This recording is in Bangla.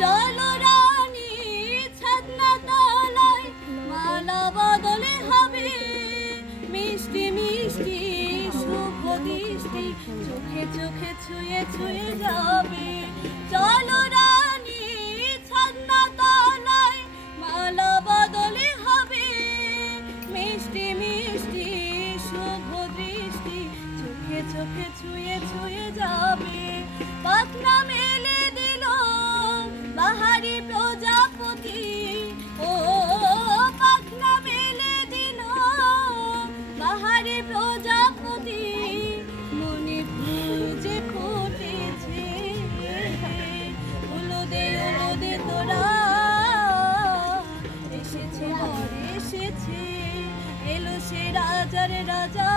চলো রানী ছাদনা তলায়, মালা বদলে হবে মিষ্টি মিষ্টি শুভ দৃষ্টি, চোখে চোখে ছুঁয়ে ছুঁয়ে যাবে। চলো রানী ছাদনা তলায়, মালা বদলে হবে মিষ্টি মিষ্টি শুভ দৃষ্টি, চোখে চোখে ছুঁয়ে ছুঁয়ে যাবে। পাখনা মেলে দিল বাহারি প্রজাপতি, ও পাখনা মেলে দিল বাহারি প্রজাপতি, মনে ফুল যে ফুটেছে হলুদে হলুদে তোরা, এসেছে বর এসেছে, এলো সে রাজার রাজা।